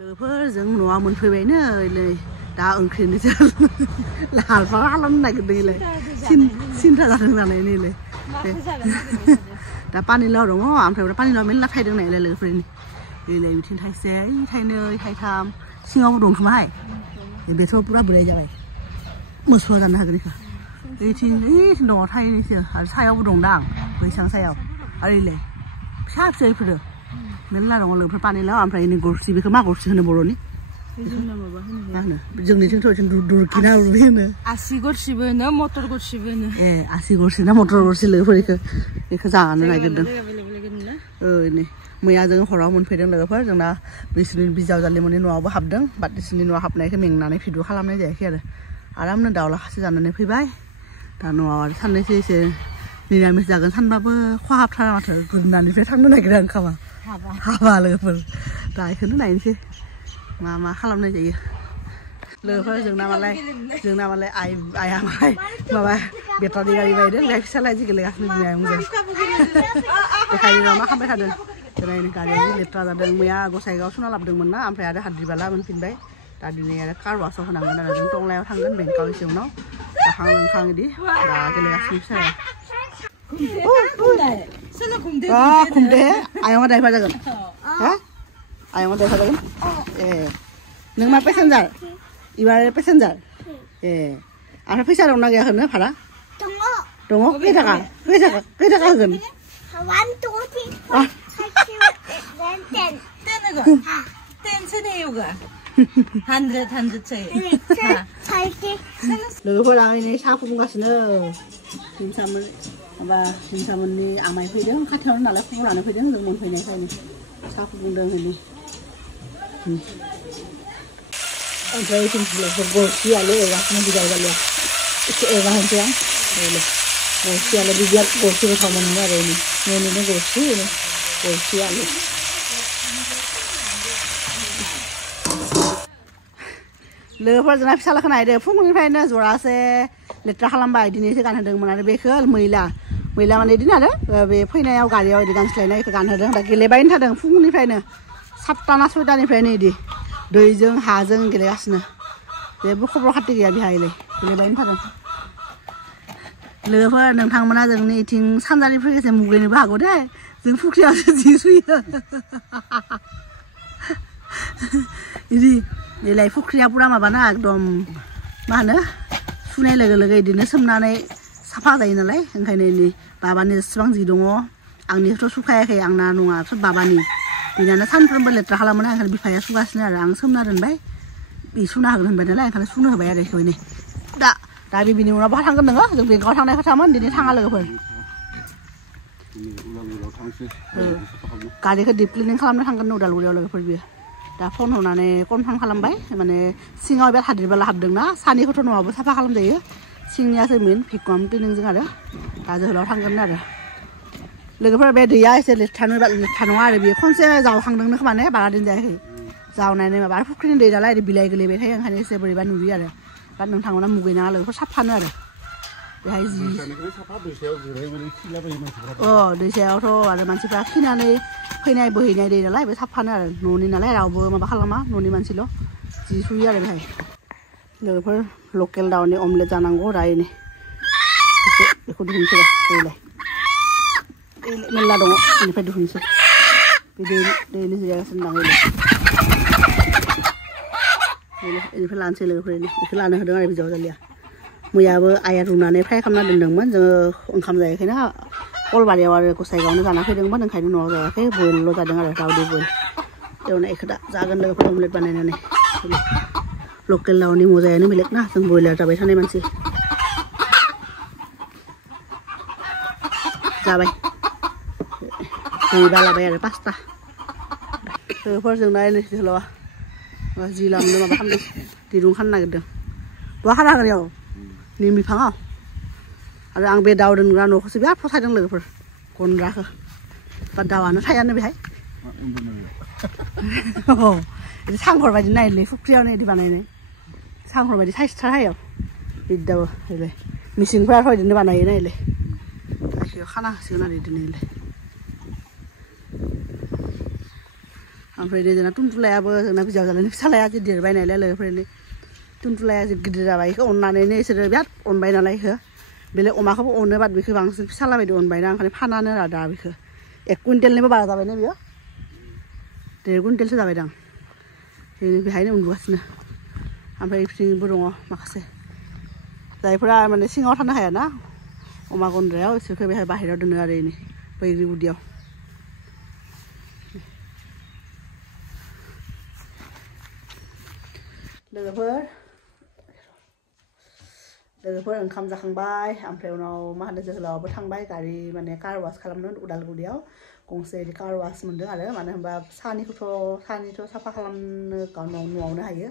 लोगोफोरजों न'आ मोनफैबायनो दा ओंख्रिनिसो लाहार फाहार खालामनो नागिरदोंलै सिन्था जादों जानायनिलै दा पानिलाव दङ ओमफ्राय पानिलाव मेरला थायदों नायलाय लोगोफोरनि ओइलाय बिथिं थाइसे थाइनै थाइथाम सिङावबो दं खोमाहाय बेथ' पुरा बोराय जाबाय मोसौआ जानो हागोन बेखौ ओइथिं दङ थाइनैसो आरो सायावबो दंदां बैसां सायाव आरो ओइलाय फिसा फिसा इफोरो मेरला दङ लोगोफोर पानिलाव ओमफ्राय नै गरसि बेखौ मा गरसि होनो बर'नि मा होनो जोंनिथिंथ' दुरखि ना रुबि होनो आसि गरसिबो होनो मटर गरसिबो होनो आसि गरसि ना मटर गरसि लोगोफोर बेखौ जानो नागिरदों नै मैया जों हराव मोनफैदों लोगोफोर जोंना बिसोरनि बिजावजालिमोननि न'आवबो हाबदों बाट बिसोरनि न'आव हाबनायखौ मेंनानै भिडिअ खालामनाय जायाखै आरो आरामनो दाउला खासि जानानै फैबाय दा न'आव आरो साननैसो एसे निरामिस जागोन सानबाबो खहाबथारा माथो गोदोनानिफ्राय थांनो नागिरा ओंखामा हाबा लोगोफोर दा बेखौनो नायनोसै मा खालामनाय जायो लोगोफोर जोंना मालाय आइया माबा बेटारि गारि बायदों गाय फिसालाय जि गेलेगासिनो बिमायंजों बेखायनो मा खालामबाय थादों दिनै गारिया जि लेथ्रा जादों मैया गसाइगाव सुना लाबोदोंमोन ना ओमफ्राय आरो हाद्रिबाला मोनफिनबाय दा दिनै आरो कार वाशआव होनांगोन आरो जों टंलायाव थांगोन बेंकाव एसे उनाव जाखां लोंखां बिदि दा गेलेगासिनो फिसाया kumde ayong ada apa jagan ha ayong ada apa jagan neng ma passenger ibar passenger ara paisa dong na gaya hono bhara dong koi taka hogon 1 2 3 10 seneyoga 100 say लोगोफोर आं नै साहा फुदुंगासिनो दिनसामोननि आमाय फैदों खाथियावनो नालाय खबर लानो फैदों जों मोनफैनायखायनो साहा फुदुंदों होनो ओमफ्राय गरसि आलु एवगासिनो बिजावजालिया एसे एवना होनोसै आं गरसि आलु बिदिया गरसि गोथाव मोनो आरो न'निनो गरसि आलु लोगोफोर जोंना फिसालाखौ नायदो फुंनिफ्रायनो जरासे लेथ्रा खालामबाय दिनैसो गानहोदोंमोन आरो बेखौ मैला माने बिदिनो आरो बे फैनायाव गारियाव बिदि गानस्लायनायखौ गानहोदों दा गेलेबायनो थादों फुंनिफ्रायनो 7टा ना 6टानिफ्रायनो बिदि दैजों हाजों गेलेगासिनो जेबो खबर खाथि गैया बेहायलाय गेलेबायनो थादों लोगोफोर नोंथांमोना जोंनि इथिं सानजानिफ्राय एसे मुगैनोबो हागौ दे जों फुख्रियावसो जि सुयो बिदि बेलाय फुख्रिया पुरा माबाना एकदम मा होनो सुनाय लोगो लोगो बिदिनो सोमनानै साफा जायो नालाय ओंखायनो बाबानि जेसेबां जि दङ आंनिखौथ' सुखायाखै आंना नङा सब बाबानि बिनानो सानफ्रोमबो लेथ्रा खालामो ना ओंखायनो बिफाया सुगासिनो आरो आं सोमना दोनबाय बे सुना होगोन होनबाय नालाय ओंखायनो सुनो होबाय आरो बेखौ दा बिनि उनाव बहा थांगोन नोङो जों बेंकाव थांनाय खोथामोन दिनै थाङा लोगोफोर गारिखौ डिप क्लिनिं खालामनो थांगोन उदालगुरियाव लोगोफोर बियो दा फन हरनानै कनफार्म खालामबाय माने सिङाव बे हाद्रिबाला हाबदोंना सानैखौथ' न'आवबो साफा खालामजायो सिंनियासो मेन भिकुवाम क्लिनिंजों आरो दा जोहोलाव थांगोन आरो लोगोफोर बे दैया एसे लेथ्रा नङा आरो बेयो खनसे जावखांदोंनो खोमाने बारा दिन जायाखै जावनानै माबा आरो फुख्रिनि दै नालाय बिलाइ गोलैबाय थायो ओंखायनो एसे बोरैबा नुयो आरो दा नोंथांमोना मुगैनाङा लोगोफोर साफानो आरो बेहाय जि दैसायावथ' आरो मानसिफ्रा खिनानै फैनाय बोहैनाय दै नालाय बे साफानो आरो न'नि नालाय रावबो माबा खालामा न'नि मानसिल' जि सुयो आरो बेहाय लोगोफोर लकेल दाउनि अमलेट जानांगौ रायनो बेखौ दिहुनसै दैलाय मेरला दङ बेनिफ्राय दिहुनसै बे दैनि जिरायगासिनो दं बेनिफ्राय लानोसै लोगोफोर बेखौ लानो होदों आरो बिजावजालिया मैयाबो आइया रुनानै फ्राय खालामना दोनदोंमोन जोङो ओंखाम जायाखैना कलबारियाव आरो गसाइगावनो जाना फैदोंमोन ओंखायनो न'आव जायाखै बयल' जादों आरो दाउदै बयल एवनायखौ दा जागोन लोगोफोर अमलेट बानायनानै लकेल दाउनि मजायानो बेलेग ना जों बयलार जाबाय थानाय मानसि जाबाय दैबा लाबाय आरो 5टा लोगोफोर जोंना जोहोलावा जि लामनो माबा खालामदों दिरुं खानो नागिरदों बहा खाना होगोन याव निम बिफाङाव आरो आं बे दाउ दोनग्रा न'खौसो बिराद फसायदों लोगोफोर गन्द्राखौ बा दाउआनो थायानो बेहाय बिदि सांघर बायदि नायलै फुख्रियावनो बिदि बानायनाय सांघर बायदि साइसथार हायाव बिदियाबो नायलाय मिसिंफोराथ' बिदिनो बानायो नायलाय गाइखेराव खाना होसिगोन आरो बिदिनो ओमफ्राय जोंना टुनटुलायाबो जोंना बिजाव जालायनि फिसालाया गिदिर बायनायलाय ओमफ्राय टुनटुलाया गिदिर जाबाय इखौ अननानैनो इसोरो बिराद अनबाय नालाय इखो बेलेग अमाखौबो अनो बाट बेखौ बांसिन फिसाला बायदि अनबायना ओंखायनो फानानो आरो दा बेखौ 1 कुइन्टेलनिबो बारा जाबायना बियो 1.5 कुइन्टेलसो जाबायदां बेहायनो उन्दुगासिनो ओमफ्राय बिथिंबो दङ माखासे जायफोरा माने सिङाव थानो हायाना अमा गन्द्रायाव इसोरखौ बेहाय बाहेरायाव दोनो आरो इनि बैग्रि गुदियाव लोगोफोर ओंखाम जाखांबाय ओमफ्राय उनाव मा होनो जोहोलावाबो थांबाय गारि माने कार वाश खालामनो उदालगुरियाव गंसे कार वाश मोनदों आरो मानो होनबा सानिथ' साफा खालामनो न'आवनो हायो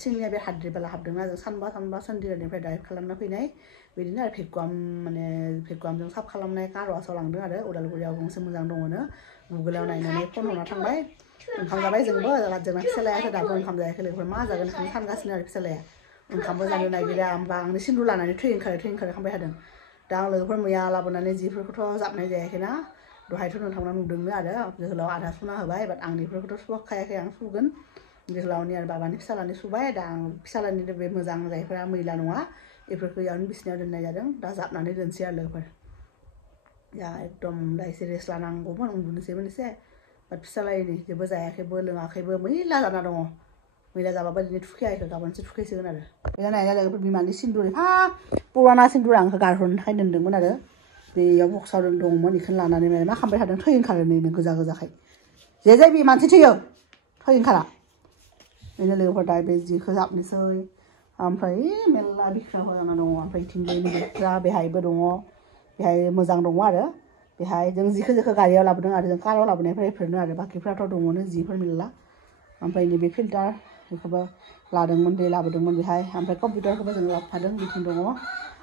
सिंनिया बे हाद्रि बाला हाबदोंना जों सानबा सानदिनिफ्राय डाइरेक्ट खालामना फैनाय बिदिनो आरो भेकुवामजों साफ खालामनाय कार वाशआव लांदों आरो उदालगुरियाव गंसे मोजां दङनो गुगोलाव नायनानै फन हरना थांबाय ओंखाम जाबाय जोंबो जोंना फिसालायासो दाबो ओंखाम जायाखै लोगोफोर मा जागोन होननानै सानगासिनो आरो फिसालाया ओंखामबो जानो नागिरा होमबा आंनो सिन्दुर लानानै थै ओंखारो खालामबाय थादों दा आं लोगोफोर मैया लाबोनानै जिफोरखौथ' जाबनाय जायाखैना दहायथ' नोंथांमोना नुदोंनो आरो जोहोलाव आधा सुना होबाय बाट आंनिफोरखौथ' सुखायाखै आं सुगोन जोहोलावनि आरो बाबानि फिसालानि सुबाय दा आं फिसालानि बे मोजां जायफोरा मैला नङा बेफोरखौ इयावनो बिसिनायाव दोननाय जादों दा जाबनानै दोनसै आरो लोगोफोर दा एकदम दा एसे रेस्ट लानांगौमोन उन्दुनोसैमोन एसे बाट फिसालायनि जेबो जायाखैबो लोङाखैबो मैला जाना दङ मैला जाबाबो दिनै थुखैयाखै गाबोनसो थुखैसिगोन आरो बेना नायना लोगोफोर बिमानि सिन्दुर पुराना सिन्दुर आं गारहरनो थाखाय दोनदोंमोन आरो बेयाव बक्सआव दङमोन बेखौनो लानानै माने मा खालामबाय थादों थै ओंखारो नैनो गोजाखाय जे जाय बे मानसि थैयो थै ओंखारा बेनो लोगोफोर दा बे जिखौ जाबनोसै ओमफ्राय मेरला बिख्राफोर जाना दङ ओमफ्राय इथिंजाय बिख्रा बेहायबो दङ बेहाय मोजां दङ आरो बेहाय जों जिखौ गारियाव लाबोदों आरो जों काराव लाबोनायफ्रा बेफोरनो आरो बाखिफ्राथ' दङनो जिफोर मेरला ओमफ्राय नैबे फिल्टार बेखौबो लादोंमोन दै लाबोदोंमोन बेहाय ओमफ्राय कम्पिउटारखौबो जों लाबोफादों बिथिं दङ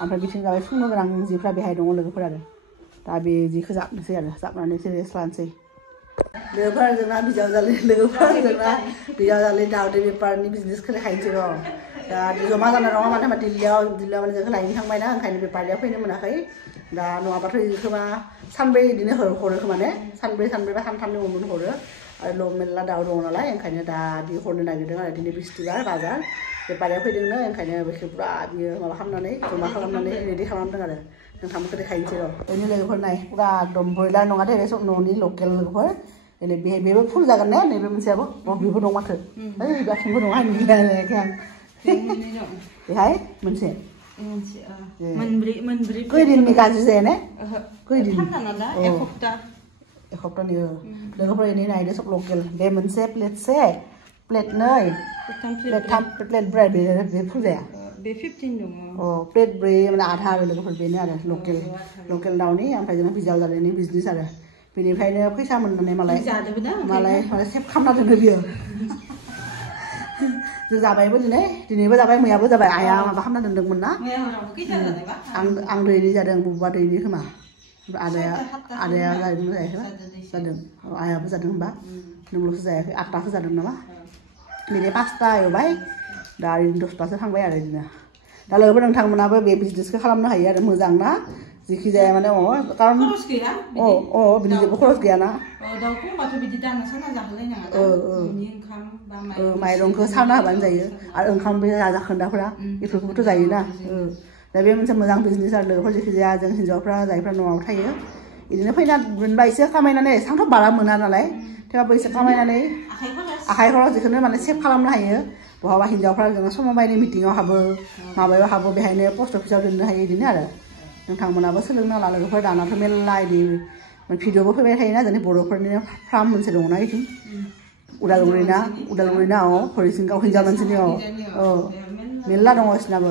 ओमफ्राय बिथिं जाबाय सुनो गोनां जिफ्रा बेहाय दङ लोगोफोर आरो दा बे जिखौ जाबनोसै आरो जाबनानै एसे रेस्ट लानोसै लोगोफोर जोंना बिजावजालि दाउदै बेपारनि बिजनेसखौ देखायनोसै र' दा जमा जाना दङ मानो होनबा दिल्लीयाव माने जोंखौ लायनो थांबायना ओंखायनो बेपारिया फैनो मोनाखै दा नङाबाथ' इखौबा सानब्रै बिदिनो हरो खोमाने सानब्रै बा सानथामनि उनाव हरो आरो मेरला दाउ दङ नालाय ओंखायनो दा बि हरनो नागिरदों आरो दिनै बिस्थिबार बाजार बेपारिया फैदोंनो ओंखायनो बेखौ पुरा बियो माबा खालामनानै जमा खालामनानै रेडि खालामदों आरो नोंथांमोनखौ देखायनोसै र' बेनि लोगोफोर नाय पुरा एकदम ब्रयलार नङा दे सब न'नि लकेल लोगोफोर बेबो फुल जागोन ने नैबे मोनसेयाबो बेबो दं माथो ओइ गासिबो दङ बेहाय मोनसे खैदिननि गाज्रि जाया ने खैदिन एखप्तानि लोगोफोर एनै नायदो सब लकेल बे मोनसे प्लेटसे प्लेट 2 प्लेट 3 प्लेट 4 बे फुल जाया बे 15 दङ प्लेट 4 माने आधा आरो लोगोफोर बेनो आरो लकेल दाउनि ओमफ्राय जोंना बिजाव जालायनि बिजनेस आरो बेनिफ्रायनो फैसा मोननानै मालाय सेभ खालामना दोनो बियो जों जाबायबो दिनैबो जाबाय मैयाबो जाबाय आइया माबा खालामना दोनदोंमोन ना आं दैनि जादों बबेबा दैनि खोमा आदाया जादों आइयाबो जादों होनबा नोंल'सो जायाखै 8थासो जादों नामा दिनै 5ता एवबाय दा 10तासो थांबाय आरो बिदिनो दा लोगोफोर नोंथांमोनाबो बे बिजनेसखौ खालामनो हायो आरो मोजां ना जेखि जाया माने कारण खरस गैया बिदि जेबो खरस गैयाना दाउखौ होनबाथ' बिदि दाना साना जाहोलायनाङा ओंखाम बा माइरंखौ सारना होबानो जायो आरो ओंखाम बे जाखोन्दाफोरा बेफोरखौबोथ' जायोना दा बे मोनसे मोजां बिजनेस आरो लोगोफोर जेखि जाया जों हिन्जावफ्रा जायफ्रा न'आव थायो बिदिनो फैना मोनबा एसे खामायनानै एसेबांथ' बारा मोना नालाय थेवबाबो एसे खामायनानै आखाइ खरस जिखौनो माने सेभ खालामनो हायो बहाबा हिन्जावफ्रा जोङो समाव बायनाय मिटिङाव हाबो माबायाव हाबो बेहायनो पस्ट अफिसाव दोननो हायो बिदिनो आरो नोंथांमोनाबो सोलोंना ला लोगोफोर दानाथ' मेरला बिदि भिडिअबो फैबाय थायोना जोंनि बर'फोरनि फार्म मोनसे दङना बिथिं उदालगुरिना हरिसिंगाव हिन्जाव मानसिनि मेरला दङ बिसिनाबो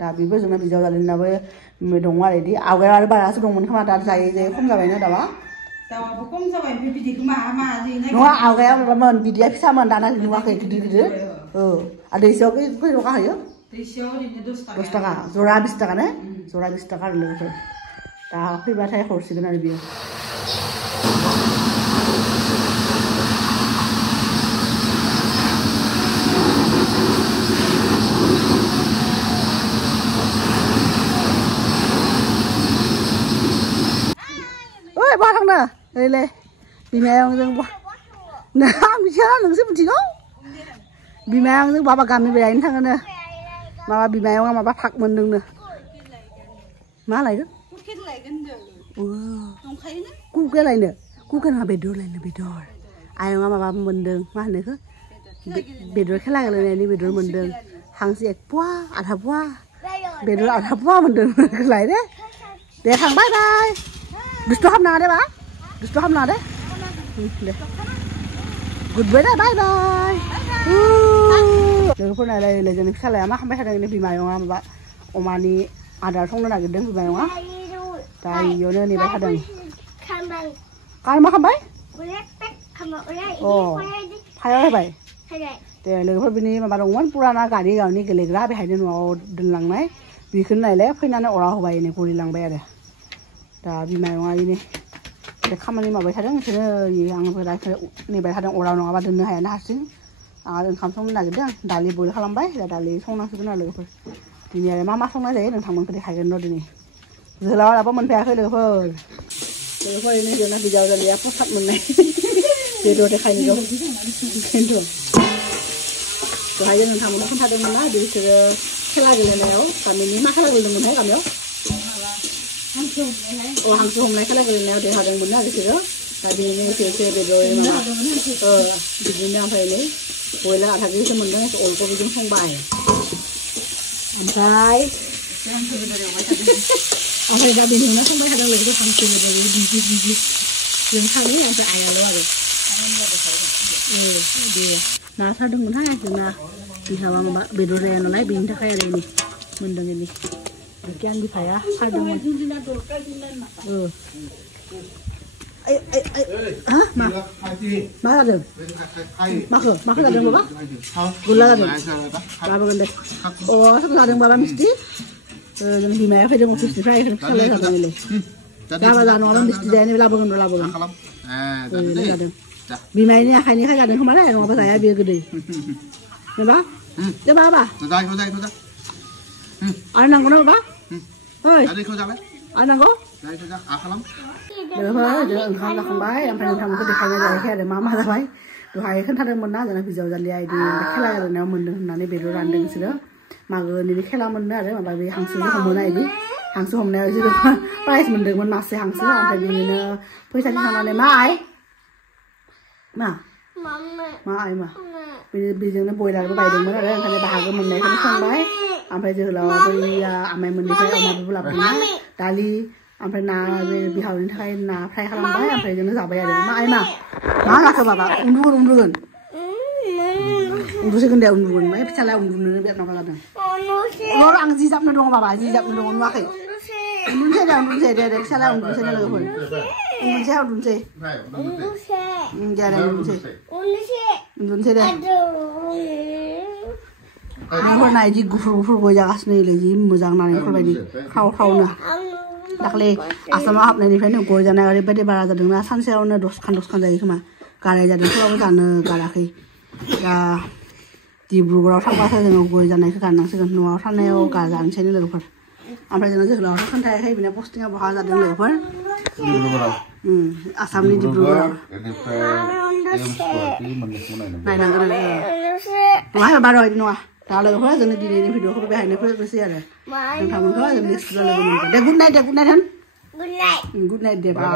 दा बेबो जोंना बिजाव जालिनाबो दङ आरो बिदि आवगायाव आरो बारासो दंमोन खोमा दा जायै खम जाबायना दाउआ खम जाबाय ओमफ्राय बिदिखौ मा नङा आवगायाव माबामोन बिदिया फिसामोन दाना नुवाखै गिदिर आरो दैसेयाव खै थाखा होयो दैसेयाव ओरैनो 10 ताका जरा 20 ताका ने जरा 20 ताका आरो लोगोफोर दा फैबाथाय हरसिगोन आरो बियो ओइ बहा थांनो ओइलै बिमायाव जों Nah, misalnya nang sih mencino. Bimang tuh bapak kami belain tangan deh. Mama bimang sama bapak hak mendung deh. Mana lagi? Kuket lagi kan deh. Nong kaya nih? Kuket lagi deh. Kuket sama bedor lagi bedor. Ayo sama bapak mendung. Mana ke? Bedor kelak lagi nih bedor mendung. Hangsi ekpua, ada pua. Bedor ada pua mendung kelak deh. Deh hang bye bye. Dustu ham nade ba? Dustu ham nade? Deh. Goodbye bye bye. Logoफोरना रायलायजों फिसालाया मा खालामबाय थादों बिमायंआ माबा अमानि आदार संनो नागिरदों बिमायंआ दा इयावनो नेबाय थादों मा खालामबाय अ फायाव होबाय दे लोगोफोर बिनि माबा दंमोन पुराना गारि गावनि गेलेग्रा बेहायनो न'आव दोनलांनाय बेखौनो नायलाय फैनानै अरा होबाय नै गलिलांबाय आरो दा बिमायंआ इनि खामानि मावबाय थादों बिसोरो आंबो नेबाय थादों अराव नङाबा दोननो हायाना हारसिं आं ओंखाम संनो नागिरदों दालि बयल खालामबाय दा दालि संनांसिगोन आरो लोगोफोर दिनै आरो मा संनाय जायो नोंथांमोनखौ देखायगोन र' दिनै जोलावा दाबो मोनफैयाखै लोगोफोर ओरैनो जोंना बिजाव जालिया प्रसाद मोननाय बेदर देखायनो खिन्थु दहाय नोंथांमोननो खोन्थादोंमोन ना बिसोरो खेला गेलेनायाव गामिनि मा खेला गेलेदोंमोनहाय गामियाव हांसो हमनाय खेला गेलेनायाव देरहादोंमोन ना बिसोरो दा बिदिनो एसे एसे बेदर बिदिनो ओमफ्राय नै बयलार आधा केजिसो मोनदों अलकबिजों संबाय ओमफ्राय दा बेनिनो संबाय थादों लोगोफोर हांसो बेदर बिदि जों सानै ओमफ्राय आयाल' आरो दे ना सारदोंमोनहाय जोंना बिहावा माबा बेदर जाया नालाय बेनि थाखाय आरो नै मोनदों इनि Kian di saya, ada mana? Hah? Mana ada? Maka ada apa? Gula ada. Berapa ganda? Oh, satu ada berapa mesti? Jangan di mana? Ada mesti fry, kalau ada ni le. Kalau ada orang mesti dia ni berapa ganda? Ada. Di mana ni? Hari ni ada kemana? Orang apa saya biar gede. Berapa? Berapa? Sudah. Ada nang mana apa? Ơi, anh đang có? Được thôi, giờ ăn không là không bái, em phải làm cái gì không giờ khi để má ra bái. Rồi hay khăn thằng mình ná giờ này bây giờ giờ đi đi cái là giờ nào mình đừng này bị đồ ăn đừng xíu mà người đi cái là mình đó đấy mà bởi vì hàng xưa không muốn này đi hàng xưa hôm nay chứ được price mình đừng mình mặc sẽ hàng xưa ăn tại vì nó phải thành hàng này má ai mà bây giờ nó bồi lại cái bài đừng mới là đấy thành cái bài của mình này không bái ओमफ्राय जोहोलावा बै आमाय मोननिफ्राय अमा बिबु लाबोदोंना दालि ओमफ्राय ना बिहावनि थाखाय ना फ्राय खालामबाय ओमफ्राय जोंनो जाबाय आरो मा जाखो बाबा उन्दुगोन उन्दुसिगोन दे उन्दुगोन ओमफ्राय फिसालाया उन्दुनो बिराद माबा जादों र' आं जि जाबनो दङ बाबा जि जाबनो दङ नुवाखै उन्दुनोसै दे फिसालाया उन्दुनोसै ना लोगोफोर उन्दुनोसै उन्दुनोसै दे नाफोरना इदि गुफुर गय जागासिनो जि मोजां नारेंखल बायदि खाव-खावनो दाख्लै आसामाव हाबनायनिफ्रायनो गय जानाया ओरैबायदि बारा जादोंना सानसेयावनो 10 खान जायो खोमा गाराय जादों थेवबाबो जानो गाराखै दा डिब्रुगड़आव थांबासो जोङो गय जानायखौ गारनांसिगोन न'आव थानायाव गारजानोसैनो लोगोफोर ओमफ्राय जोंना जोहोलावथ' खोन्थायाखै बिना पस्टिंआ बहा जादों लोगोफोर आसामनि डिब्रुगड़आव नायनांगोन नङा बार' इदि नङा दा लोगोफोरा जोंनि दिनैनि भिडिअखौ बेहायनो फोजोबनोसै आरो नोंथांमोनखौ जों नेक्स्ट भिडिअ लोगो मोनगोन दे गुड नाइट होन गुड नाइट दे बाय